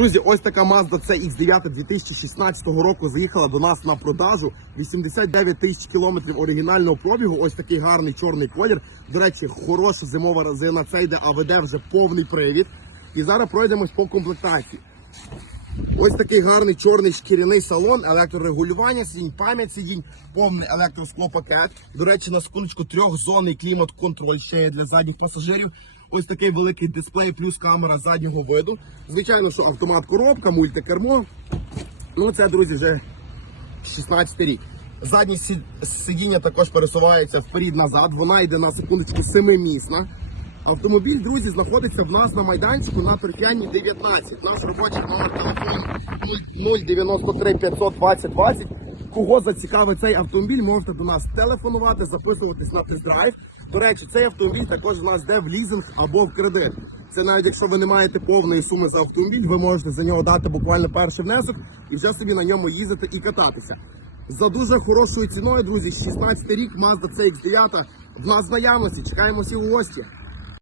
Друзі, ось така Mazda CX-9 2016 року заїхала до нас на продажу. 89 тисяч кілометрів оригінального пробігу. Ось такий гарний чорний колір. До речі, хороша зимова резина. Це йде АВД вже повний привід. І зараз пройдемось по комплектації. Ось такий гарний чорний шкіряний салон, електрорегулювання сидінь, пам'ять сидінь, повний електросклопакет. До речі, на секундочку трьохзонний клімат-контроль ще є для задніх пасажирів. Ось такий великий дисплей, плюс камера заднього виду. Звичайно, що автомат коробка, мультикермо. Ну, це, друзі, вже 16 рік. Заднє сидіння також пересувається вперед-назад. Вона йде на секундочку семимісна. Автомобіль, друзі, знаходиться в нас на майданчику на Торфяні 19. Наш робочий номер телефону 093 520 20. Кого зацікавить цей автомобіль, можете до нас телефонувати, записуватись на тест-драйв. До речі, цей автомобіль також у нас йде в лізинг або в кредит. Це навіть якщо ви не маєте повної суми за автомобіль, ви можете за нього дати буквально перший внесок і вже собі на ньому їздити і кататися. За дуже хорошою ціною, друзі, 16 рік, Mazda CX-9 в нас в наявності. Чекаємо всі у гості.